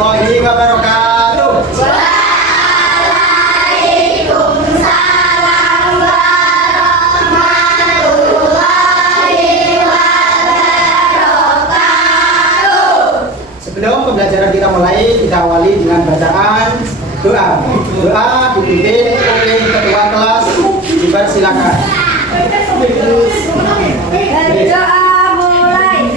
warahmatullahi wabarakatuh. Waalaikumsalam warahmatullahi wabarakatuh. Sebelum pembelajaran kita mulai, kita awali dengan bacaan doa. Doa dipimpin oleh ketua kelas. Dipersilakan. Doa mulai.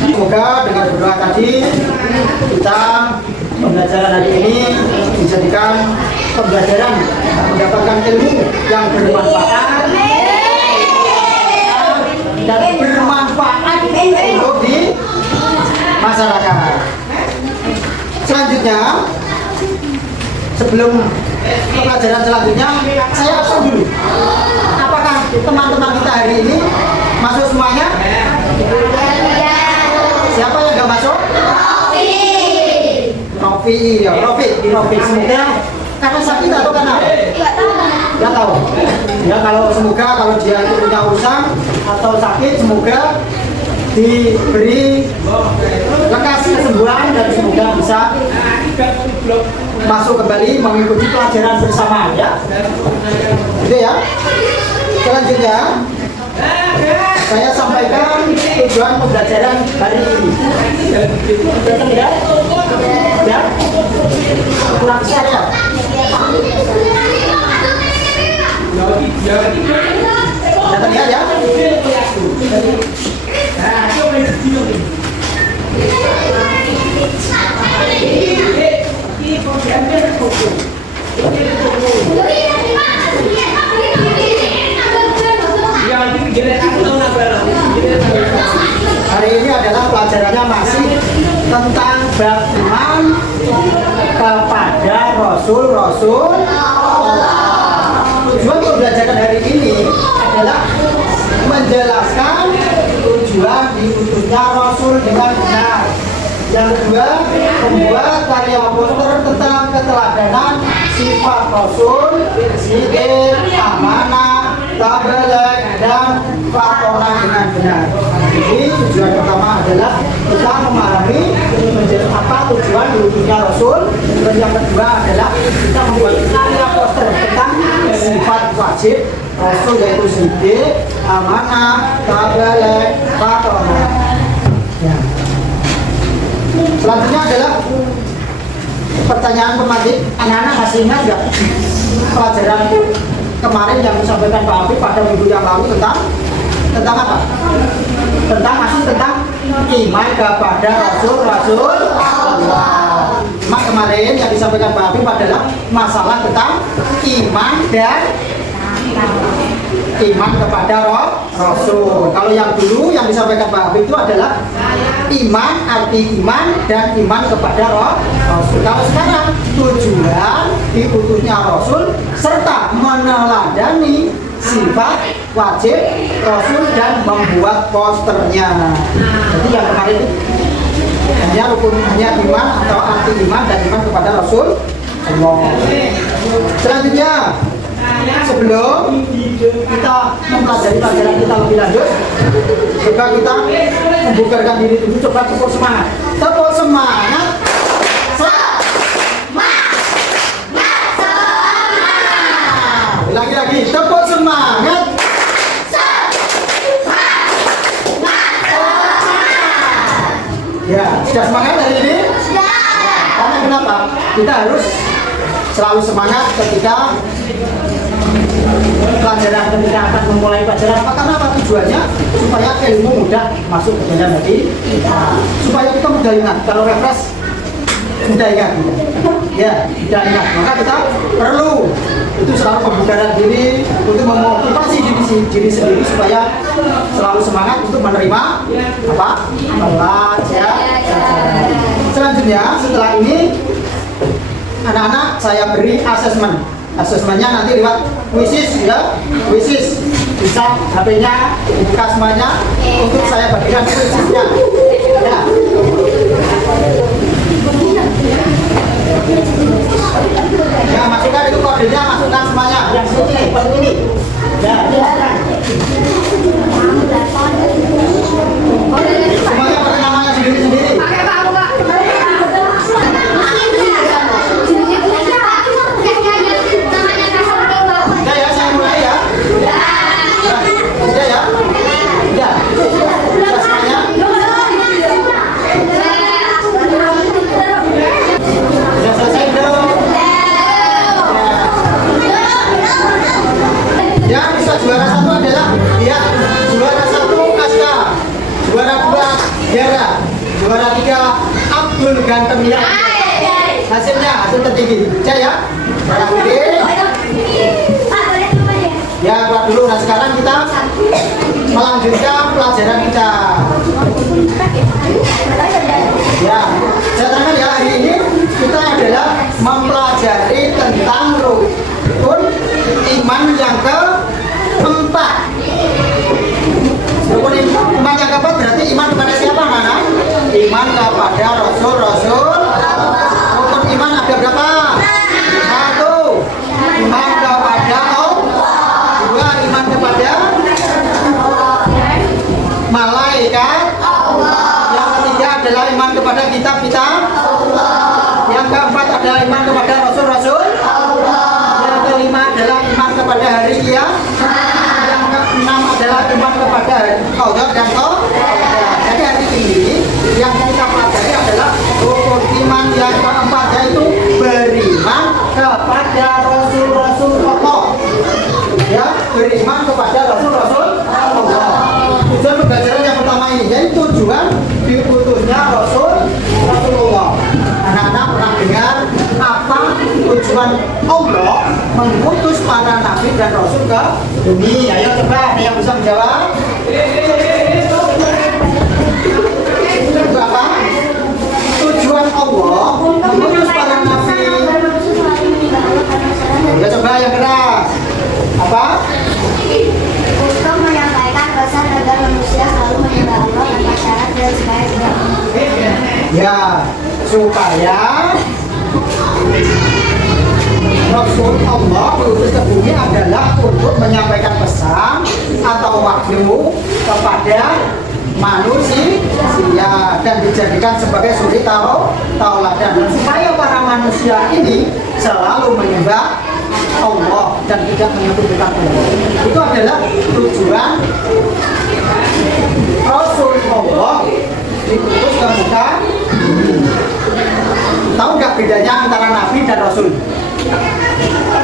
Semoga dengan berdoa tadi kita pembelajaran hari ini dijadikan pembelajaran mendapatkan ilmu yang bermanfaat dan bermanfaat untuk di masyarakat. Selanjutnya, sebelum pembelajaran selanjutnya, saya absen dulu. Apakah teman-teman kita hari ini masuk semuanya? Siapa yang nggak masuk? Novi, ya Novi semoga karena sakit atau karena apa? Nggak tahu. Ya kalau semoga kalau dia itu punya urusan atau sakit semoga diberi lekas kesembuhan dan semoga bisa masuk kembali mengikuti pelajaran bersama ya. Gitu ya. Selanjutnya saya sampaikan tujuan pembelajaran hari ini. Ya? Ya? Kurang share ya? Datang ya? Hari ini adalah pelajarannya masih tentang bab iman kepada Rasul-Rasul Allah. Tujuan pembelajaran hari ini adalah menjelaskan tujuan diutusnya Rasul dengan benar. Yang kedua, membuat karya poster tentang keteladanan sifat Rasul, zikir, amanah, tabligh, dan faktorah dengan benar. Jadi tujuan pertama adalah kita memahami apa tujuan diutusnya Rasul. Dan yang kedua adalah kita membuat karya poster tentang sifat wajib Rasul, yaitu zikir, amanah, tabligh, faktorah. Ya. Selanjutnya adalah pertanyaan pemantik. Anak-anak masih ingat nggak pelajaran kemarin yang disampaikan Pak Afif pada minggu yang lalu tentang apa? Tentang iman kepada Rasul-Rasul Allah. Mak kemarin yang disampaikan Pak Afif adalah masalah tentang iman dan iman kepada Rasul. Kalau yang dulu yang disampaikan Pak Afif itu adalah iman, arti iman dan iman kepada Rasul. Kalau sekarang tujuan diutusnya Rasul serta meneladani sifat wajib Rasul dan membuat posternya. Jadi yang kemarin hanya hanya iman atau arti iman dan iman kepada Rasul Allah. Selanjutnya, sebelum kita mempelajari pelajaran kita lebih lanjut, coba kita membugarkan diri dulu. Coba tepuk semangat. Tepuk semangat. Lagi-lagi tepuk semangat. Ya, sudah semangat hari ini? Karena kenapa? Kita harus selalu semangat ketika pelajaran, ketika akan memulai pelajaran. Apa? Karena apa tujuannya? Supaya ilmu mudah masuk ke dalam hati kita. Supaya kita mudah ingat. Kalau refresh mudah ingat. Ya, mudah ingat. Maka kita perlu itu selalu pembukaan diri untuk memotivasi diri sendiri supaya selalu selalu semangat untuk menerima apa? Pelajaran. Selanjutnya setelah ini anak-anak saya beri asesmen. Asesmennya nanti lewat quizzes ya, quizzes. Bisa HP-nya dibuka semuanya untuk saya bagikan quizzesnya. Ya. Ya, masukkan itu kodenya, masukkan semuanya. Yang seperti ini. Ya, masukkan. Semuanya pakai namanya sendiri-sendiri. Pakai Pak, Pak. Ya, ya, saya mulai ya. Ya, ya. Ya. Ya, semuanya. Sudah selesai belum? Ya, bisa juara satu adalah ya, juara satu Aska, juara dua Yara, juara tiga Abdul Ganteng ya. Hasilnya hasil tertinggi. Ya, oke. Ya, buat dulu. Nah, sekarang kita melanjutkan pelajaran kita. Ya, saya terangkan ya, hari ini kita adalah mempelajari tentang rukun iman yang keempat. Rukun iman yang keempat berarti iman kepada siapa, Nana? Iman kepada Rasul-Rasul. Rukun iman ada berapa? Satu, iman kepada Allah. Dua, iman kepada malaikat. Yang ketiga adalah iman kepada kitab-kitab. Yang keempat adalah iman kepada Rasul-Rasul. Yang kelima adalah iman kepada hari kiamat. Yang keenam adalah iman kepada Allah dan jadi hari ini yang kita pelajari adalah rukun iman yang keempat, yaitu beriman kepada Rasul-Rasul Allah. Ya, beriman kepada Rasul-Rasul Allah. Tujuan pembelajaran yang pertama ini yaitu tujuan diutusnya Rasulullah. Anak-anak pernah dengar apa tujuan Allah mengutus para nabi dan rasul ke bumi? Ayo coba, ada yang bisa menjawab? Itu apa? Tujuan Allah mengutus para nabi. Ya coba yang keras. Apa? Untuk menyampaikan pesan agar manusia selalu menyembah Allah tanpa syarat dan sebagainya. Ya, supaya Rasul Allah diutus ke bumi adalah untuk menyampaikan pesan atau wahyu kepada manusia dan dijadikan sebagai suri tauladan supaya para manusia ini selalu menyembah Allah dan tidak menyekutukan Allah. Itu adalah tujuan Rasul Allah diutus ke muka bumi. Tahu nggak bedanya antara nabi dan rasul?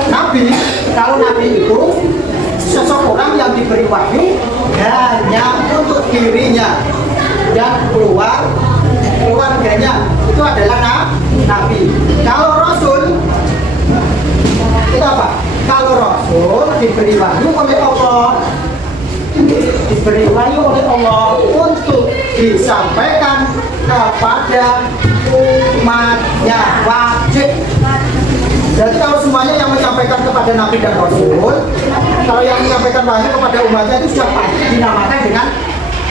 Nabi, kalau nabi itu sosok orang yang diberi wahyu hanya untuk dirinya dan keluarganya, itu adalah nabi. Kalau rasul itu apa? Kalau rasul diberi wahyu oleh Allah, diberi wahyu oleh Allah untuk disampaikan kepada umatnya, wajib. Jadi kalau semuanya yang menyampaikan kepada nabi dan rasul, kalau yang menyampaikan wahyu kepada umatnya itu sudah pasti dinamakan dengan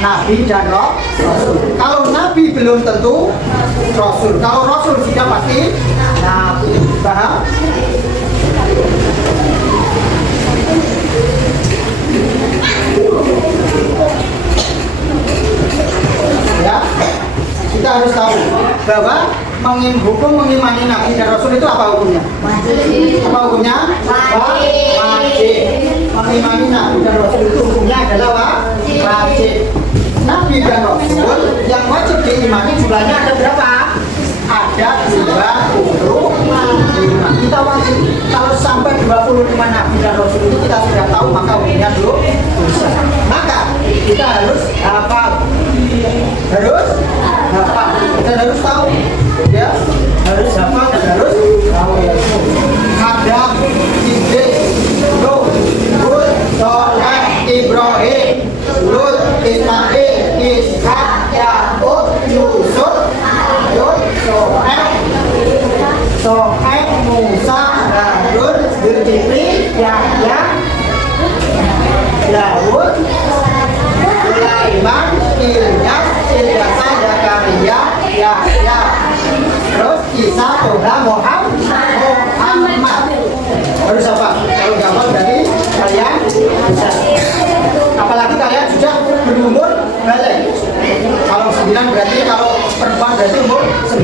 nabi dan rasul. Kalau nabi belum tentu rasul. Kalau rasul sudah pasti nabi. Paham? Ya, kita harus tahu bahwa mengimani nabi dan rasul itu apa hukumnya? Apa hukumnya? Wajib. Mengimani nabi dan rasul itu hukumnya adalah wajib. Nabi dan rasul yang wajib diimani jumlahnya ada berapa? Ada 25. Kita wajib kalau sampai 25 nabi dan rasul itu kita sudah tahu, maka hukumnya dosa. Maka kita harus hafal. Dan harus tahu, ya, harus hafal dan harus tahu. Adam, Idris, Nuh, Hud, Soleh, Ibrahim, Lut,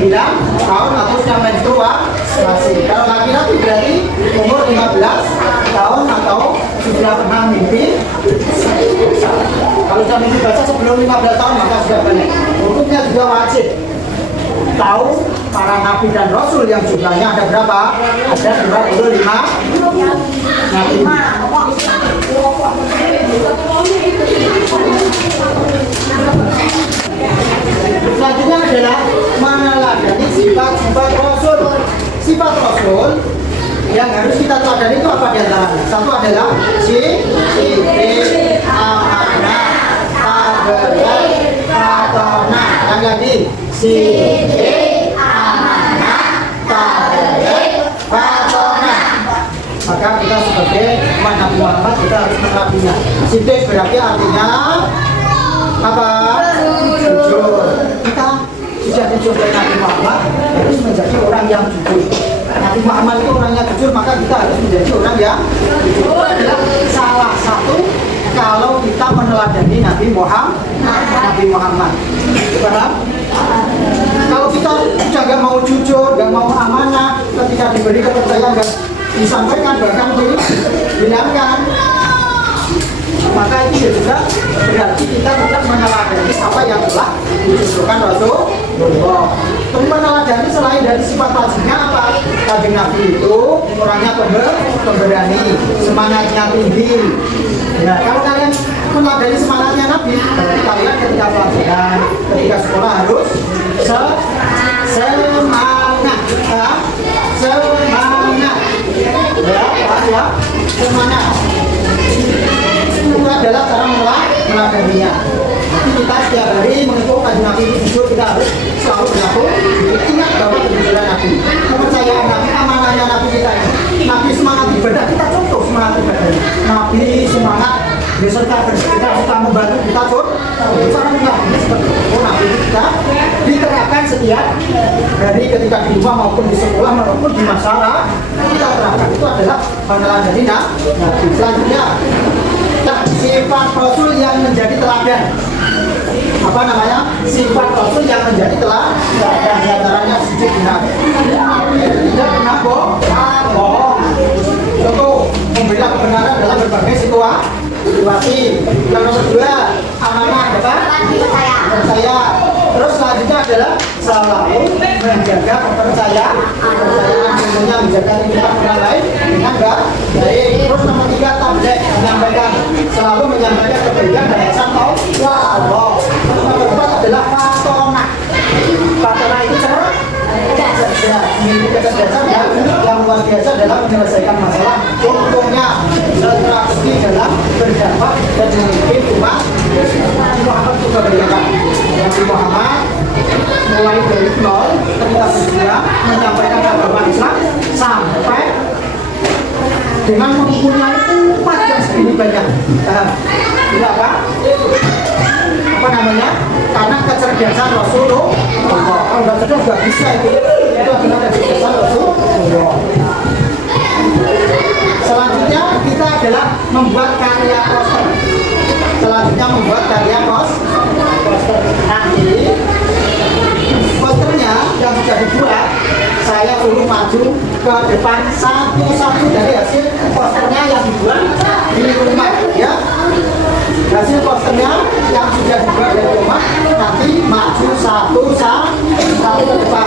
tahun atau sudah menstruasi. Kalau laki-laki berarti umur 15 tahun atau sudah pernah mimpi. Kalau sudah mimpi basah sebelum 15 tahun maka sudah balik. Hukumnya juga wajib tahu para nabi dan rasul yang jumlahnya ada berapa? Ada 25 nabi. Selanjutnya adalah meneladani sifat-sifat rasul. Sifat rasul yang harus kita teladani itu apa diantaranya? Satu adalah sifat amanah, tabligh, fatonah. Yang lagi sifat amanah, tabligh, fatonah. Maka kita sebagai umat Nabi Muhammad kita harus meneladannya. Sifat berarti artinya apa? Jujur. Kita sudah dicoba Nabi Muhammad harus menjadi orang yang jujur. Nabi Muhammad itu orangnya jujur, maka kita harus menjadi orang yang jujur. Itu adalah salah satu kalau kita meneladani Nabi Muhammad. Paham? Kalau kita sudah nggak mau jujur, nggak mau amanah, ketika diberi kepercayaan nggak disampaikan bahkan dibilangkan, maka itu juga berarti kita tidak meneladani apa yang telah ditunjukkan Rasulullah. Untuk meneladani selain dari sifat wajibnya apa? Kanjeng Nabi itu orangnya pemberani, semangatnya tinggi. Nah, kalau kalian meneladani semangatnya Nabi, berarti kalian ketika pelajaran, ketika sekolah harus semangat, semangat, ya, semangat. Itu adalah cara meneladaninya. Jadi kita setiap hari mengikuti Kanjeng Nabi itu jujur, kita harus selalu berlaku ingat bahwa kejujuran Nabi, kepercayaan Nabi, amanahnya Nabi kita ini. Nabi semangat ibadah, kita contoh semangat ibadah. Nabi semangat beserta kita suka membantu, kita contoh. Cara menyelamatkan seperti itu. Nabi kita diterapkan setiap hari ketika di rumah maupun di sekolah maupun di masyarakat kita terapkan. Itu adalah meneladani Nabi. Selanjutnya sifat Rasul yang menjadi teladan. Apa namanya? Sifat Rasul yang menjadi teladan. Di antaranya sujud benar. Tidak pernah bohong. Contoh membela kebenaran dalam berbagai situasi. Yang nomor 2 amanah, apa? Percaya. Terus selanjutnya adalah selalu menjaga kepercayaan, tentunya menjaga kehidupan orang lain dengan baik. Terus nomor 3 tabligh, menyampaikan, selalu menyampaikan kebaikan dan pesan Allah. Terus nomor 4 adalah fatonah. Fatonah itu memiliki kecerdasan yang luar biasa dalam menyelesaikan masalah. Contohnya strategi dalam berdakwah dan memimpin umat. Nabi Muhammad juga berdakwah. Nabi Muhammad mulai dari nol ketika berjuang menyampaikan agama Islam sampai dengan mempunyai umat yang segini banyak. Itu apa? Apa namanya? Karena kecerdasan Rasulullah. Kalau nggak cerdas nggak bisa itu. Itu adalah kecerdasan Rasulullah. Selanjutnya kita adalah membuat karya poster. Nanti posternya yang sudah dibuat saya suruh maju ke depan satu-satu dari hasil posternya yang dibuat di rumah, ya. Hasil posternya yang sudah dibuat dari rumah nanti maju satu-satu ke depan.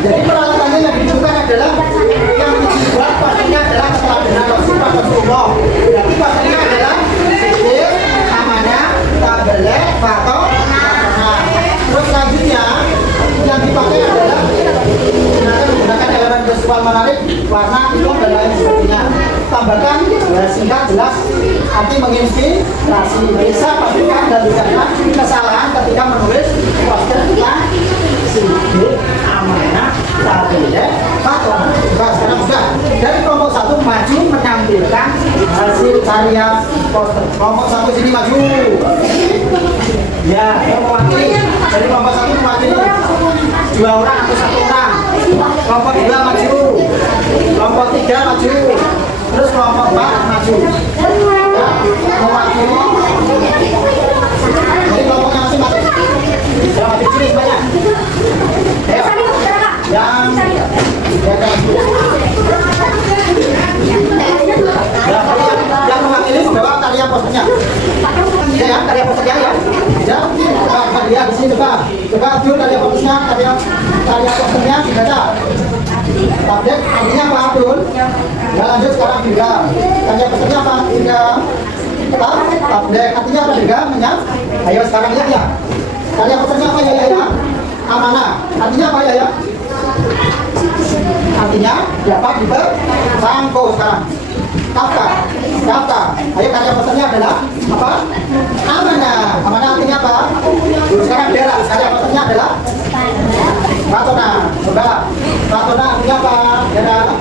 Jadi peralatannya yang dibutuhkan adalah yang dibuat posternya adalah keteladanan Rasulullah. Jadi posternya adalah sifat amanah, tabligh, fatonah. Terus selanjutnya yang dipakai adalah menggunakan elemen visual menarik, warna, ikon dan lain sebagainya. Tambahkan singkat, jelas, arti menginspirasi. Bisa pastikan dan bukanlah kesalahan ketika menulis poster tentang sifat amanah, tabligh, fatonah. Sekarang sudah dari kelompok 1 maju menampilkan hasil karya poster. Kelompok 1 sini maju. Ya, yang mewakili. Dari kelompok 1 mewakili 2 orang atau 1 orang. Kelompok 2 maju. Kelompok 3 maju. Terus kelompok 4 maju. Ya, mewakili. Jadi kelompoknya masing-masing. Ya, maju sini banyak. ya. Coba lihat di sini coba Abdul tali fokusnya tali fokusnya dibaca. Tablet artinya apa Abdul? Ya lanjut sekarang juga. Tali fokusnya apa? Tidak. Tablet artinya apa juga? Menyang. Ayo sekarang lihat ya. Tali fokusnya apa ya ya? Amanah. Artinya apa ya ya? Artinya dapat diperjangkau sekarang. Kafka. Ayo kata pesannya adalah apa? Amanah. Amanah artinya apa? Sekarang bela. Kata pesannya adalah Ratona. Coba. Ratona artinya apa? Bela.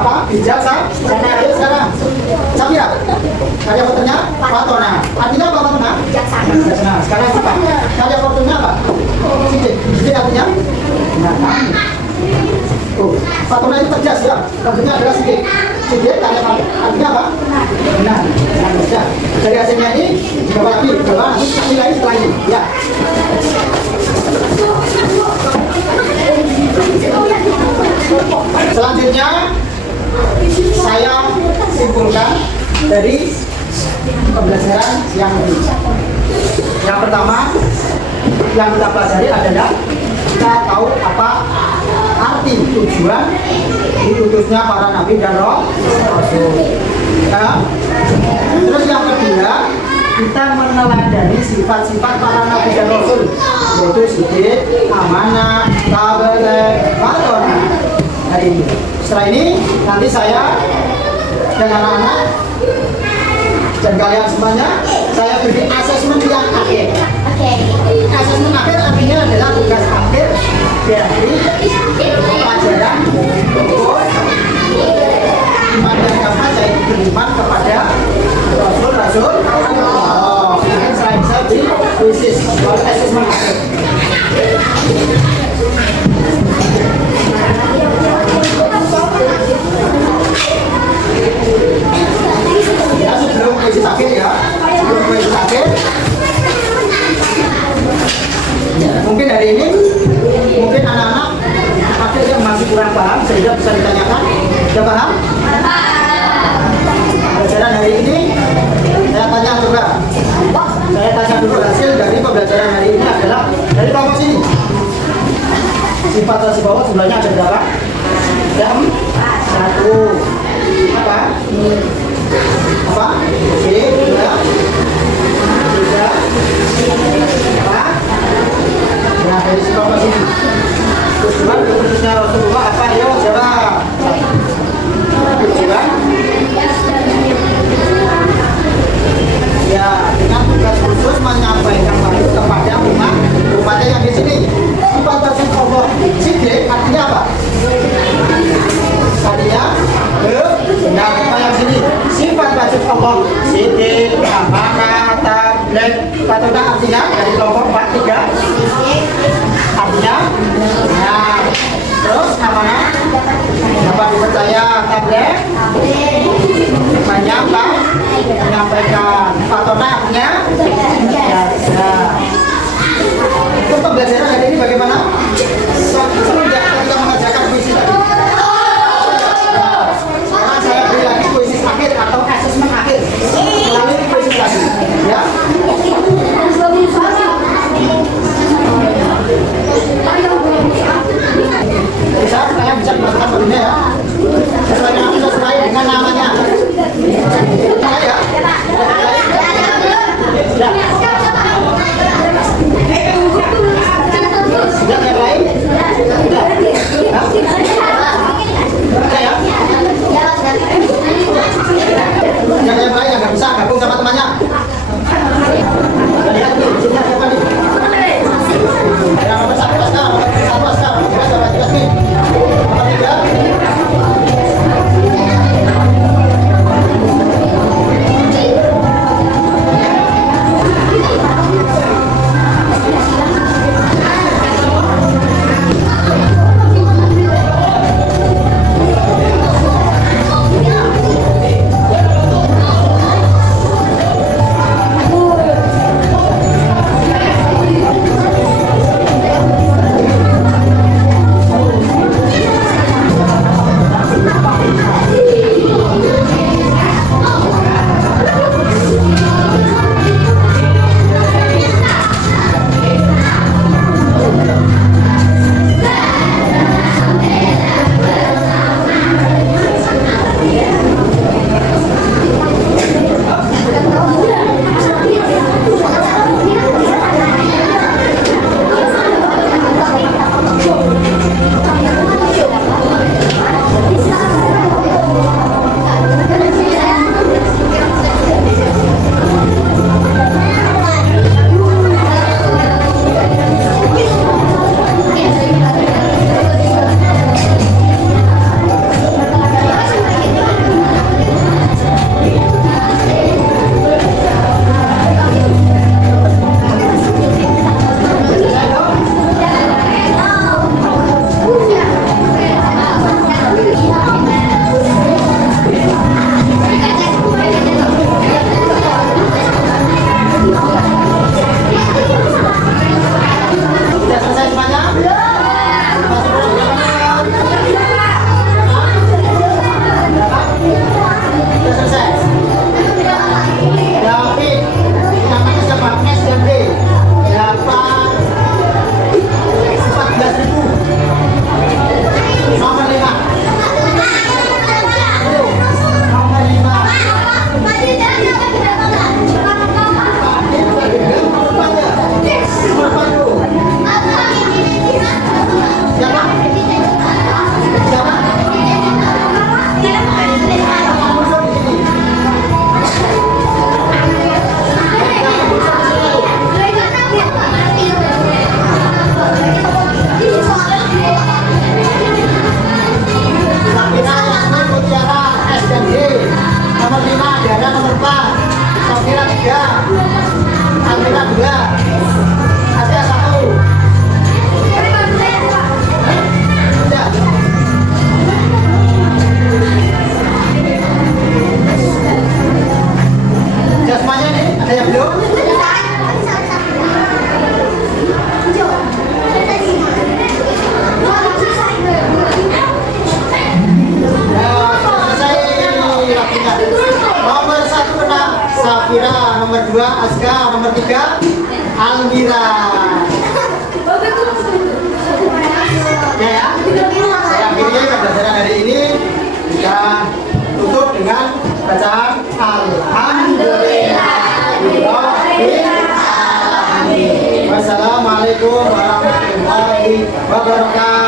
Apa? Bijaksana. Ayo sekarang. Samia. Kata pesannya Ratona. Artinya apa Ratona? Bijaksana. Sekarang apa? Kata pesannya apa? Sidik artinya? Fatona itu tegas ya, tentunya adalah sidik. Sidik artinya apa? Benar. Ya. Dari hasilnya ini coba nanti nilai setelah ini. Ya. Selanjutnya saya simpulkan dari pembelajaran yang ini. Yang pertama yang kita pelajari adalah kita tahu apa arti tujuan diutusnya para nabi dan rasul. Ya. Terus yang kedua kita meneladani sifat-sifat para nabi dan rasul, yaitu sidik, amanah, tabligh, fatona. Hari ini. Setelah ini nanti saya dan anak-anak dan kalian semuanya saya beri asesmen yang akhir. Asesmen akhir artinya adalah tugas akhir dari pelajaran pokok iman dan agama, yaitu beriman kepada Rasul. Mungkin selain saya beri krisis asesmen akhir. Ya sebelum krisis akhir ya, mungkin hari ini mungkin anak-anak ada yang masih kurang paham sehingga bisa ditanyakan. Sudah paham? Pembelajaran hari ini saya tanya juga. Saya tanya dulu hasil dari pembelajaran hari ini adalah dari kelompok sini. Sifat rasi bawah sebenarnya ada berapa? Ada 1. Apa? C, 2, 3, 4. Nah, dari kelompok sini. Tujuan khususnya Rasulullah apa? Ayo jawab. Tujuan ya dengan tugas khusus menyampaikan wahyu kepada umatnya yang di sini. Sifat wajib Allah sidik artinya apa? Artinya benar. Yang sini sifat wajib Allah sidik, amanah, tabligh, fatona artinya dari kelompok 4 3 artinya benar. Terus amanah dapat dipercaya, tabligh menyampaikan, fatona artinya ya. Terus pembelajaran hari ini bagaimana? Seru tidak kita mengajarkan puisi tadi? Sekarang saya beri lagi puisi akhir atau asesmen akhir melalui puisi tadi ya. Bisa, saya bisa dimasukkan barunya ya. Sesuai dengan namanya. Ya. Sudah yang lain? Sudah. Ya. Yang lain yang nggak bisa gabung sama temannya. Lihat nih, sini siapa nih? Yang nomor 1 sekarang, 1 sekarang, 3 nih. Nomor 3. dua. Ada satu. Ada. Sudah semuanya nih, ada yang belum? Nomor 1 kena Safira, nomor 2 Aska, nomor 3 Almira. Ya, saya akhiri pembelajaran hari ini. Kita tutup dengan bacaan Alhamdulillah. Wassalamualaikum warahmatullahi wabarakatuh.